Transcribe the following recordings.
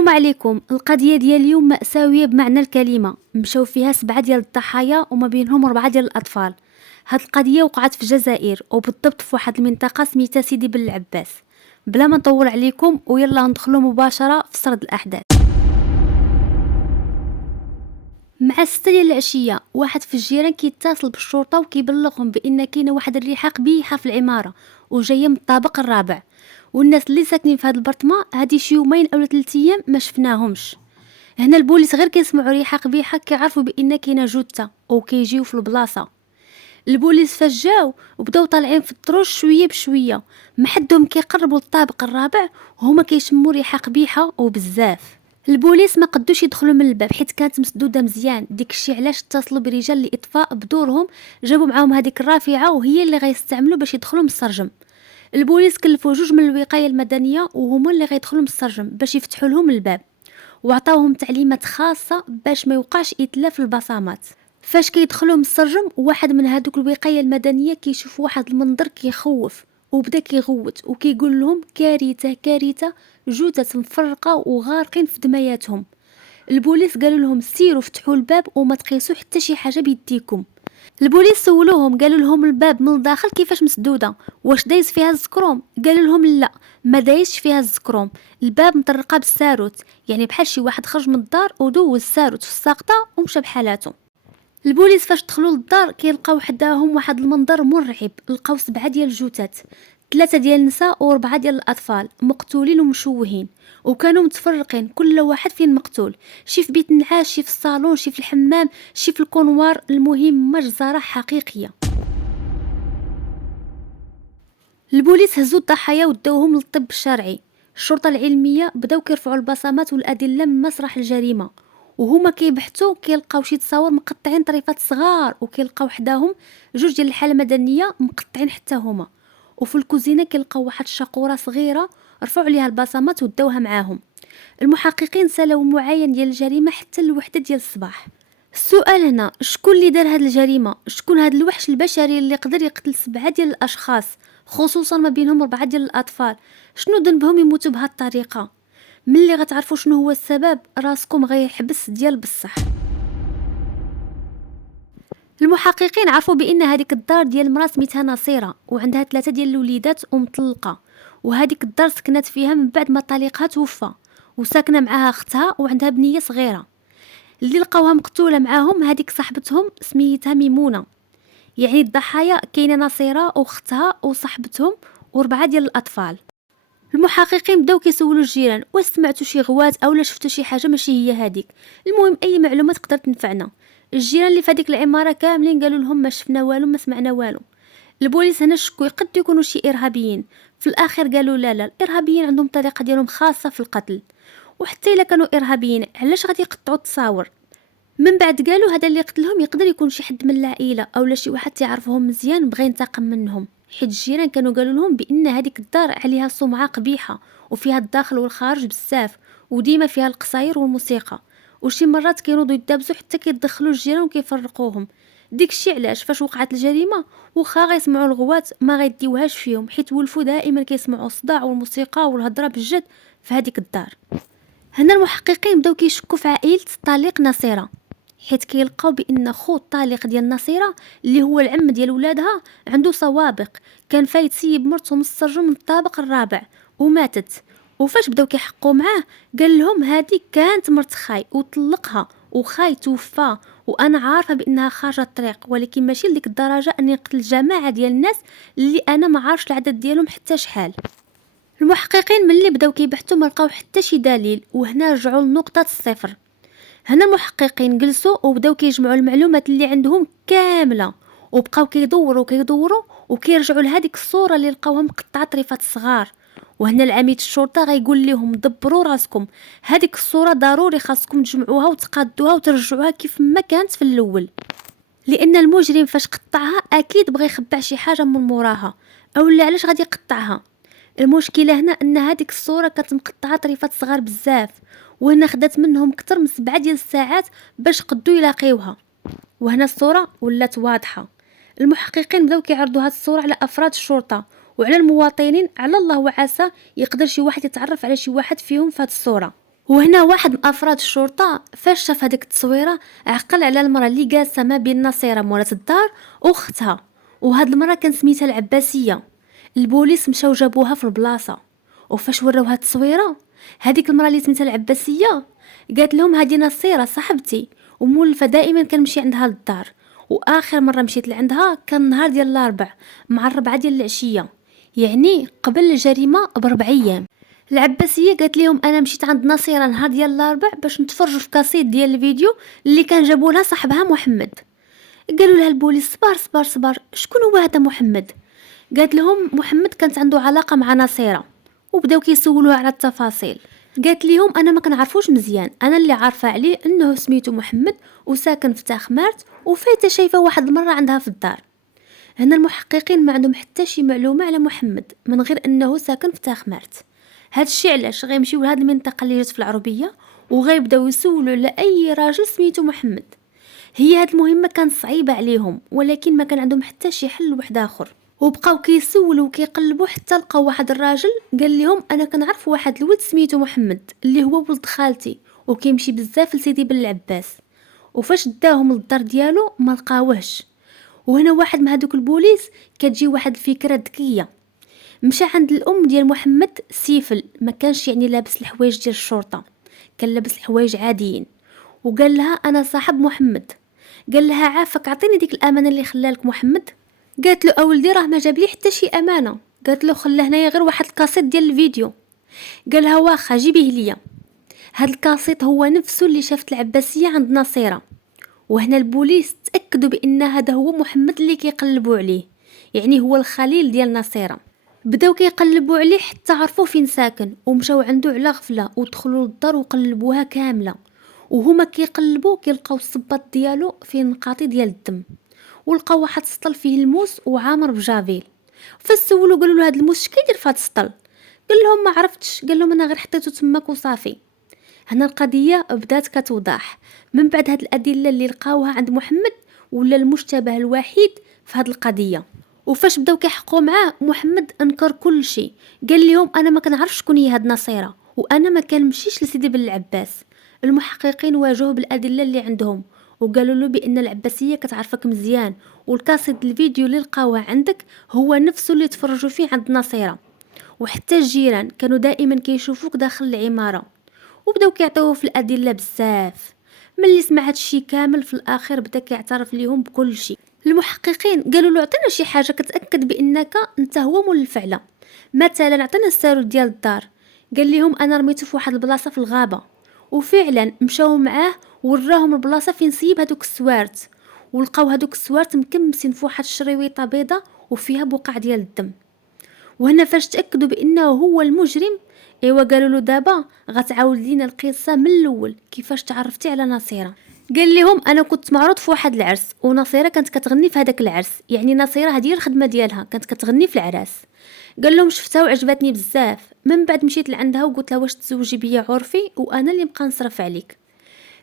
السلام عليكم. القضيه ديال اليوم مأساويه بمعنى الكلمه. مشاو فيها 7 ديال الضحايا وما بينهم 4 ديال الاطفال. هاد القضيه وقعت في الجزائر وبالضبط في واحد المنطقه سميتها سيدي بن العباس. بلا ما نطول عليكم ويلا ندخلوا مباشره في سرد الاحداث. مع 6 ديال العشيه واحد في الجيران كيتصل بالشرطه وكيبلغهم بان كاينه واحد الريحه قبيحه في العماره وجايه من الطابق الرابع، والناس اللي ساكنين في هذا البرطمان هادي شي يومين او 3 ايام ما شفناهمش. هنا البوليس غير كيسمعوا ريحه قبيحه كيعرفوا بان كاينه جثه وكيجيو في البلاصه. البوليس فاش جاو وبداو طالعين في الطروش شويه بشويه، محدهم كيقربوا للطابق الرابع وهما كيشموا ريحه قبيحه وبزاف. البوليس ما قدوش يدخلوا من الباب حيت كانت مسدوده مزيان، ديكشي علاش اتصلوا برجال الاطفاء بدورهم، جابوا معاهم هذيك الرافعه وهي اللي غيستعملوا باش يدخلوا من السرجم. البوليس كلفوا 2 من الوقايه المدنيه وهما اللي غيدخلوا من السرجم باش يفتحوا لهم الباب، وعطاوهم تعليمات خاصه باش ما يوقعش اتلاف البصمات. فاش كيدخلوا من السرجم واحد من هذوك الوقايه المدنيه كيشوف واحد المنظر كيخوف وبدا كيغوت وكيقول لهم كارثه كارثه، جثث مفرقه وغارقين في دمياتهم. البوليس قالوا لهم سيروا فتحوا الباب وما تقيسوا حتى شي حاجه بيديكم. البوليس سولوهم قالوا لهم الباب من الداخل كيفاش مسدوده، واش دايز فيها الزكروم؟ قالوا لهم لا، ما دايزش فيها الزكروم، الباب مطرقه بالساروت، يعني بحال شي واحد خرج من الدار ودوز الساروت في الساقطه ومشى بحالاته. البوليس فاش دخلوا للدار كيلقاو حداهم واحد المنظر مرعب، لقاو 7 ديال الجثث، 3 ديال النساء و4 ديال الاطفال مقتولين ومشوهين، وكانوا متفرقين كل واحد فين مقتول، شي في بيت النعاس، شي في الصالون، شي في الحمام، شي في الكونوار، المهم مجزره حقيقيه. البوليس هزوا الضحايا وداوهم للطب الشرعي. الشرطه العلميه بداو كيرفعوا البصمات والادله من مسرح الجريمه، وهما كيبحثوا كيلقاو شي تصاور مقطعين طريفات صغار، وكيلقاو حداهم 2 ديال الحاله المدنيه مقطعين حتى هما. وفي الكوزينه كيلقاو واحد الشاقوره صغيره رفعوا عليها البصمات وداوها معاهم. المحققين سالوا معاين ديال الجريمه حتى الوحده ديال الصباح. السؤال هنا، شكون اللي دار هاد الجريمه؟ شكون هاد الوحش البشري اللي قدر يقتل 7 ديال الاشخاص، خصوصا ما بينهم 4 ديال الاطفال؟ شنو ذنبهم يموتوا بهاد الطريقه؟ ملي غتعرفوا شنو هو السبب راسكم غيحبس ديال بصح. المحققين عرفوا بان هذيك الدار ديال المراه سميتها نصيره وعندها 3 ديال الوليدات ومطلقه، وهذيك الدار سكنت فيها من بعد ما طليقها توفى، وساكنه معها اختها وعندها بنيه صغيره. اللي لقاوها مقتوله معاهم هذيك صاحبتهم سميتها ميمونه. يعني الضحايا كاينه نصيره واختها وصاحبتهم و4 ديال الاطفال. المحققين بداو كيسولوا الجيران واش سمعتوا شي غوات اولا شفتوا شي حاجه ماشي هي هذيك، المهم اي معلومات تقدر تنفعنا. الجيران اللي في هذيك العماره كاملين قالوا لهم ما شفنا والو ما سمعنا والو. البوليس هنا شكوا يقد يكونوا شي ارهابيين، في الاخر قالوا لا الارهابيين عندهم طريقه ديالهم خاصه في القتل، وحتى الا كانوا ارهابيين علاش غادي يقطعوا التصاور؟ من بعد قالوا هذا اللي قتلهم يقدر يكون شي حد من العائله اولا شي واحد تعرفهم مزيان بغى ينتقم منهم، حيت الجيران كانوا قالوا لهم بان هذيك الدار عليها سمعه قبيحه وفيها الداخل والخارج بزاف، وديما فيها القصاير والموسيقى، وشي مرات كينوضوا يدابزوا حتى كيدخلوا الجيران وكيفرقوهم. ديك الشيء علاش فاش وقعت الجريمه واخا غيسمعوا الغوات ما غيديوهاش فيهم، حيت ولفوا دائما كيسمعوا الصداع والموسيقى والهضره بالجد في هذيك الدار. هنا المحققين بداو كيشكوا في عائله الطليق نصيره، حيت كيلقاو بان خو الطليق ديال نصيره اللي هو العم ديال ولادها عنده سوابق، كان فايت سيب مرته من السرجم من الطابق الرابع وماتت. وفاش بداو كيحقوا معاه قال لهم هذه كانت مرت خاي وطلقها وخاي توفى، وانا عارفه بانها خارجه الطريق، ولكن ماشي لديك الدرجه اني نقتل جماعه ديال الناس اللي انا ما عارفش العدد ديالهم حتى شحال. المحققين ملي بداو كيبحثوا ما لقاو حتى شي دليل، وهنا رجعوا لنقطه الصفر. هنا المحققين جلسوا وبداو كيجمعوا المعلومات اللي عندهم كامله، وبقاو كيدوروا وكيرجعوا لهذيك الصوره اللي لقاوها مقطعه طريفات صغار. وهنا العميد الشرطه غيقول لهم دبروا راسكم، هذيك الصوره ضروري خاصكم تجمعوها وتقادوها وترجعوها كيف ما كانت في الاول، لان المجرم فاش قطعها اكيد بغى يخبع شي حاجه من موراها، اولا علاش غادي يقطعها؟ المشكله هنا ان هذيك الصوره كانت مقطعه طريفات صغار بزاف، وهنا خدات منهم اكثر من 7 ديال الساعات باش قدوا يلاقيوها. وهنا الصوره ولات واضحه. المحققين بداو كيعرضوا هاد الصوره على افراد الشرطه وعلى المواطنين، على الله وعسى يقدر شي واحد يتعرف على شي واحد فيهم في هاد الصوره. وهنا واحد من افراد الشرطه فاش شاف هذيك التصويره عقل على المراه اللي جالسه ما بين نصيره مولات الدار واختها، وهاد المراه كان سميتها العباسيه. البوليس مشاو جابوها في البلاصه، وفاش وراوها التصويره هذيك المراه اللي سميتها العباسيه قالت لهم هذه نصيره صاحبتي ومولفه دائما كنمشي عندها للدار، واخر مره مشيت لعندها كان نهار ديال الاربع مع 4 ديال العشيه، يعني قبل الجريمه ب4 ايام. العباسيه قالت لهم انا مشيت عند نصيره نهار ديال الاربع باش نتفرجوا في كاسيت ديال الفيديو اللي كان جابوا لها صاحبها محمد. قالوا لها البوليس صبر صبر صبر، شكون هو هذا محمد؟ قالت لهم محمد كانت عنده علاقه مع نصيره، وبداو كيسولوها على التفاصيل. قالت لهم انا ما كنعرفوش مزيان، انا اللي عارفه عليه انه سميتو محمد وساكن في تاخمارت وفايته شايفه واحد المره عندها في الدار. هنا المحققين ما عندهم حتى شي معلومه على محمد من غير انه ساكن في تاخمارت. هاد الشيء علاش غيمشيو لهاد المنطقه اللي جات في العربيه وغيبداو يسولوا على اي راجل سميتو محمد. هي هاد المهمه كانت صعيبه عليهم، ولكن ما كان عندهم حتى شي حل واحد اخر، وبقاو كيسولوا وكيقلبوا حتى لقاو واحد الراجل قال لهم انا كنعرف واحد الولد سميتو محمد اللي هو ولد خالتي وكيمشي بزاف لسيدي بن العباس. وفاش داهم للدار ديالو ما لقاوهش. وهنا واحد من هذوك البوليس كتجي واحد الفكره ذكيه، مشى عند الام ديال محمد سيفل، ما كانش يعني لابس الحوايج ديال الشرطه، كان لابس الحوايج عاديين، وقال لها انا صاحب محمد. قال لها عافاك عطيني ديك الامانه اللي خلالك محمد. قالت له اولدي راه ما جاب لي حتى شي امانه. قالت له خلى هنايا غير واحد الكاسيت ديال الفيديو. قال لها واخا جيبيه ليا. هاد الكاسيت هو نفسه اللي شافت العباسيه عند نصيره. وهنا البوليس تاكدوا بان هذا هو محمد اللي كيقلبوا عليه، يعني هو الخليل ديال نصيره. بداو كيقلبوا عليه حتى عرفوا فين ساكن، ومشاو عنده على غفله ودخلوا للدار وقلبوها كامله. وهما كيقلبوا كيلقاو الصباط ديالو فيه نقاطي ديال الدم، ولقاو واحد السطل فيه الموس وعامر بجافيل. فسولوا قالوا له هذا الموس كيدير في هذا السطل؟ قال لهم ما عرفتش، قال لهم انا غير حطيته تماك وصافي. هنا القضيه بدات كتوضح من بعد هاد الادله اللي لقاوها عند محمد، ولا المشتبه الوحيد في هاد القضيه. وفاش بداو كيحقوا معاه محمد انكر كل شيء، قال لهم انا ما كنعرفش شكون هي هاد نصيره، وانا ما كنمشيش لسيدي بن العباس. المحققين واجهوه بالادله اللي عندهم وقالوا له بان العباسيه كتعرفك مزيان، والكاسيت الفيديو اللي لقاوه عندك هو نفسه اللي تفرجوا فيه عند نصيره، وحتى الجيران كانوا دائما كيشوفوك داخل العماره. وبداو كيعطيوه في الادله بزاف. ملي سمع هادشي كامل في الاخر بدا كيعترف ليهم بكل شيء. المحققين قالوا له عطينا شي حاجه كتاكد بانك انت هو مول الفعله، مثلا عطينا السارود ديال الدار. قال لهم انا رميته في واحد البلاصه في الغابه. وفعلا مشاو معاه وراهم البلاصه فين سيب هذوك السوارت، ولقاو هذوك السوارت مكمسين في واحد الشريويطه بيضه وفيها بقع ديال الدم. وهنا فاش تاكدوا بانه هو المجرم، ايوا قالوا له دابا غتعاود لينا القصه من الاول كيفاش تعرفتي على نصيره. قال لهم انا كنت معروض في واحد العرس، ونصيره كانت كتغني في هذاك العرس، يعني نصيره هذه الخدمه ديالها كانت كتغني في العراس. قال لهم شفتها وعجبتني بزاف، من بعد مشيت لعندها وقلت لها واش تزوجي بيا عرفي وانا اللي نبقى نصرف عليك.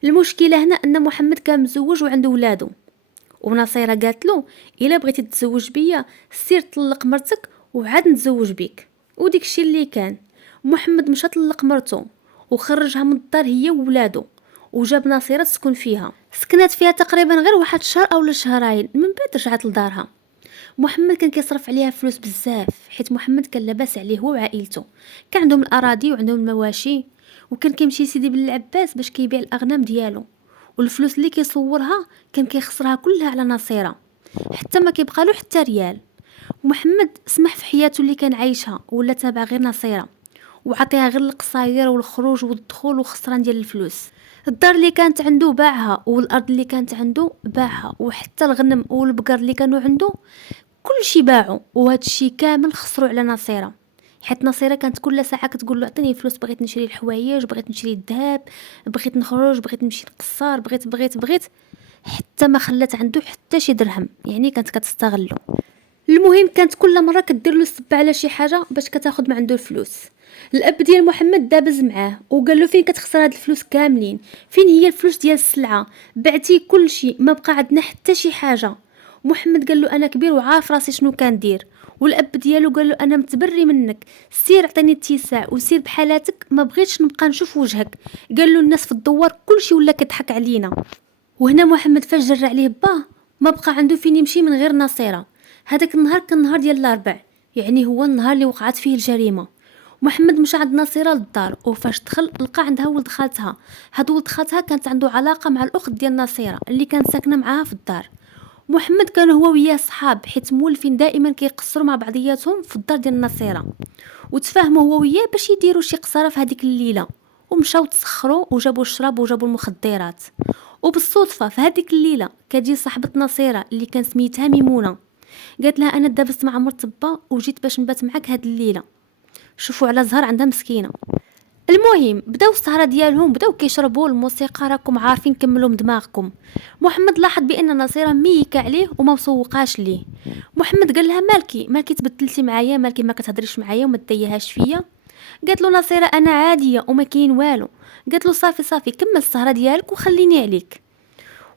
المشكله هنا ان محمد كان مزوج وعنده ولادو، ونصيره قالت له الا بغيتي تتزوج بيا سير طلق مرتك وعاد نتزوج بيك. وديك الشيء اللي كان. محمد مشى طلق مرته وخرجها من الدار هي وولادو، وجاب نصيره تسكن فيها. سكنت فيها تقريبا غير واحد الشهر او شهرين، من بعد رجعت لدارها. محمد كان كيصرف عليها فلوس بزاف، حيت محمد كان لاباس عليه هو وعائلته، كان عندهم الاراضي وعندهم المواشي، وكان كيمشي سيدي بن العباس باش كيبيع الاغنام ديالو، والفلوس اللي كيصورها كان كيخسرها كلها على نصيره، حتى ما كيبقى له حتى ريال. محمد سمح في حياته اللي كان عايشها ولا تابع غير نصيره، وعطيها غير القصاير والخروج والدخول وخسران ديال الفلوس. الدار اللي كانت عنده باعها، والارض اللي كانت عنده باعها، وحتى الغنم والبقر اللي كانوا عنده كل شي باعوا، وهذا الشيء كامل خسروا على نصيره. حيت نصيره كانت كل ساعه كتقول له عطيني فلوس، بغيت نشري الحوايج، بغيت نشري الذهب، بغيت نخرج، بغيت نمشي نقصر، بغيت حتى ما خلات عنده حتى شي درهم، يعني كانت كتستغله. المهم كانت كل مره كدير له السب على شي حاجه باش كتاخذ من عنده الفلوس. الاب ديال محمد دابز معاه وقال له فين كتخسر هاد الفلوس كاملين؟ فين هي الفلوس ديال السلعه؟ بعتي كل شيء، ما بقى عندنا حتى شي حاجه. محمد قال له انا كبير وعارف راسي شنو كندير. والاب ديالو قال له انا متبري منك، سير عطيني اتساع وسير بحالاتك، ما بغيتش نبقى نشوف وجهك. قال له الناس في الدوار كلشي ولا كضحك علينا. وهنا محمد فاش جرى عليه باه ما بقى عنده فين يمشي من غير نصيرة. هذاك النهار كان نهار ديال الاربع، يعني هو النهار اللي وقعت فيه الجريمه. محمد مشى عند نصيرة للدار، وفاش دخل لقى عندها ولد خالتها. هاد ولد خالتها كانت عنده علاقه مع الاخت ديال نصيرة اللي كانت ساكنه معاها في الدار. محمد كان هو وياه صحاب، حيت مولفين دائما كيقصروا مع بعضياتهم في الدار ديال النصيرة، وتفاهموا هو وياه باش يديروا شي قصاره في هذيك الليله، ومشاو تسخروا وجابوا الشراب وجابوا المخدرات. وبالصدفه في هذيك الليله كتجي صاحبه نصيرة اللي كان سميتها ميمونه، قالت لها انا دابست مع مرتبه وجيت باش نبات معاك هاد الليله. شوفوا على زهر عندها مسكينه. المهم بداو السهره ديالهم، بداو كيشربوا الموسيقى، راكم عارفين كملوا من دماغكم. محمد لاحظ بان نصيرة ميكه عليه وما مسوقاش ليه. محمد قال لها مالكي تبدلتي معايا، مالكي ما كتهضريش معايا وما تديهاش فيا. قالت له نصيرة انا عاديه وما كاين والو. قالت له صافي كمل السهره ديالك وخليني عليك.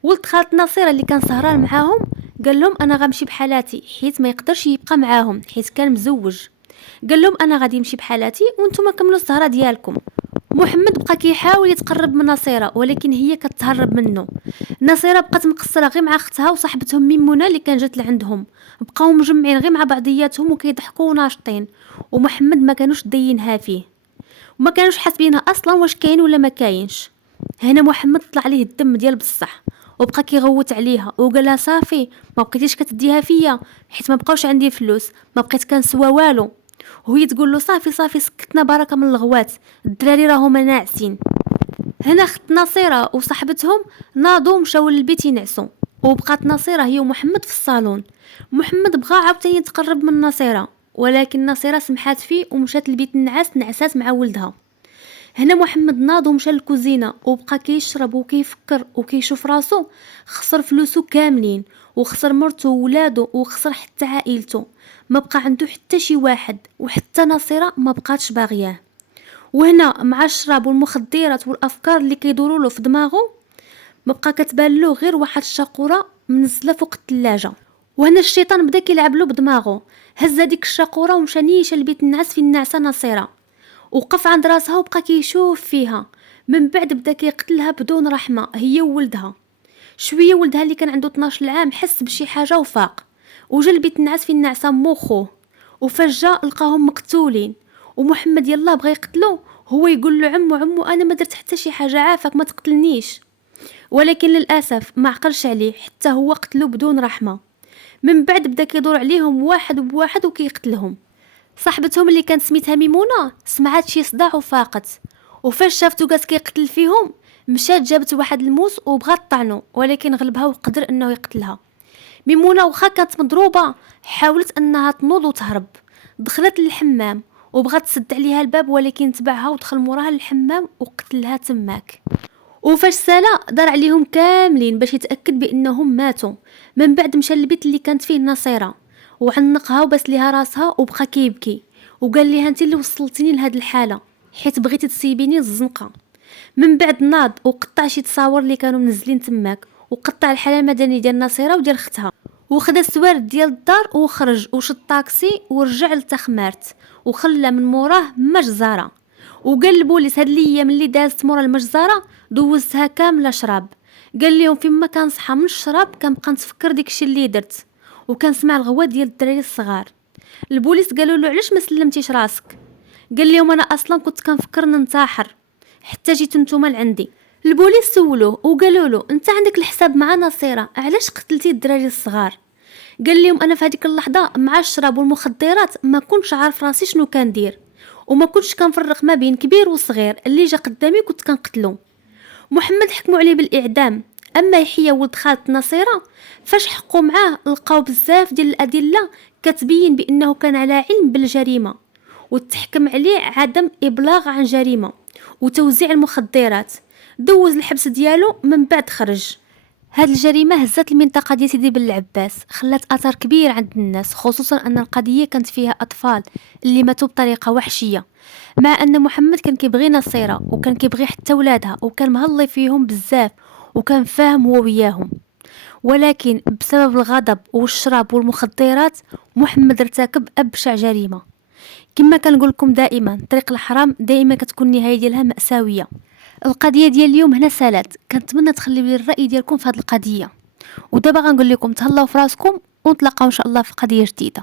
ولد خالت نصيرة اللي كان سهران معاهم قال لهم انا غنمشي بحالاتي، حيت ما يقدرش يبقى معاهم حيت كان مزوج. قال لهم انا غادي نمشي بحالاتي وانتم كملوا السهره ديالكم. محمد بقى كيحاول يتقرب من نصيرة ولكن هي كتهرب منه. نصيرة بقات مقصره غير مع اختها وصاحبتهم ميمونه اللي كان جات لعندهم، بقاو مجمعين غير مع بعضياتهم وكيضحكوا وناشطين، ومحمد ما كانوش داينها فيه وما كانوش حاسبينها اصلا واش كاين ولا ما كاينش. هنا محمد طلع عليه الدم ديال بصح، وبقى كيغوت عليها وقال لها صافي ما بقيتيش كتديها فيا حيت ما بقاوش عندي فلوس، ما بقيت كنسوى والو. وهي تقول له صافي سكتنا بركه من الغوات، الدراري راهما ناعسين. هنا اخت نصيرة وصاحبتهم ناضوا مشاو للبيت ينعسوا، وبقات نصيرة هي ومحمد في الصالون. محمد بغى عاوتاني يتقرب من نصيرة ولكن نصيرة سمحات فيه ومشات للبيت النعاس، نعسات مع ولدها. هنا محمد ناض ومشى للكوزينه وبقى كيشرب وكيفكر وكيشوف راسو خسر فلوسو كاملين، وخسر مرته وولادو وخسر حتى عائلته، ما بقى عنده حتى شي واحد، وحتى نصيرة ما بقاتش باغياه. وهنا مع الشراب والمخدرات والافكار اللي كيدوروا له في دماغه ما بقى كتبان له غير واحد الشاقوره منزله فوق الثلاجه. وهنا الشيطان بدا كيلعب له بدماغه، هز هذيك الشاقوره ومشى نيشان لبيت النعاس فين نعسه نصيرة، وقف عند راسها وبقى كيشوف فيها. من بعد بدا كيقتلها بدون رحمه هي وولدها. شويه ولدها اللي كان عنده 12 عام حس بشي حاجه وفاق، وجا لبيت النعاس فين نعسه مو خوه، وفجاه لقاهم مقتولين. ومحمد يلا بغى يقتلو، هو يقول له عمو انا ما درت حتى شي حاجه، عافاك ما تقتلنيش. ولكن للاسف ما عقلش عليه حتى هو قتلو بدون رحمه. من بعد بدا كيدور عليهم واحد بواحد وكيقتلهم. صاحبتهم اللي كانت سميتها ميمونه سمعت شي صداع وفاقت، وفاش شافتو قاس كيقتل فيهم مشات جابت واحد الموس وبغات طعنو، ولكن غلبها وقدر انه يقتلها. ميمونه واخا كانت مضروبه حاولت انها تنوض وتهرب، دخلت للحمام وبغات تسد عليها الباب ولكن تبعها ودخل موراها للحمام وقتلها تماك. وفاش سالا دار عليهم كاملين باش يتاكد بانهم ماتوا. من بعد مشى للبيت اللي كانت فيه نصيرة وعنقها وبس ليها راسها وبقى كيبكي، وقال ليها انت اللي وصلتيني لهاد الحاله حيت بغيتي تسيبيني الزنقه. من بعد ناض وقطع شي تصاور اللي كانوا منزلين تماك، وقطع الحاله المدني ديال نصيرة وديال اختها، وخدا السوارد ديال الدار وخرج وشد طاكسي ورجع لتخمارت وخلى من موراه مجزره. وقال البوليس هاد الايام اللي دازت مورا المجزره دوزتها كامله شراب. قال لهم فيما كان صحى من الشراب كان بقى نتفكر داكشي اللي درت، وكان سمع الغوات ديال الدراري الصغار. البوليس قالوا له علاش ما سلمتيش راسك؟ قال لهم انا اصلا كنت كنفكر ننتحر حتى جيت نتوما لعندي. البوليس سولوه وقالوا له انت عندك الحساب مع نصيرة، علاش قتلتي الدراري الصغار؟ قال لهم انا في هذيك اللحظه مع الشراب والمخدرات ما كنتش عارف راسي شنو كندير، وما كنتش كنفرق ما بين كبير وصغير، اللي جا قدامي كنت كنقتلو. محمد حكموا عليه بالاعدام. اما يحيى ولد خالت نصيرة فاش حقوا معاه لقاو بزاف ديال الادله كتبين بانه كان على علم بالجريمه، وتحكم عليه عدم ابلاغ عن جريمه وتوزيع المخدرات. دوز الحبس ديالو من بعد خرج. هاد الجريمه هزت المنطقه ديال سيدي بن العباس، خلات اثر كبير عند الناس، خصوصا ان القضيه كانت فيها اطفال اللي ماتوا بطريقه وحشيه، مع ان محمد كان كيبغي نصيرة وكان كيبغي حتى ولادها وكان مهلي فيهم بزاف وكان فاهم هو وياهم. ولكن بسبب الغضب والشراب والمخدرات محمد ارتكب ابشع جريمه. كما كنقول لكم دائما، طريق الحرام دائما كتكون النهايه ديالها مأساويه. القضيه ديال اليوم هنا سالات، كنتمنى تخليو لي الراي ديالكم في هذه القضيه. ودابا غنقول لكم تهلاو في راسكم، ونتلاقاو ان شاء الله في قضيه جديده.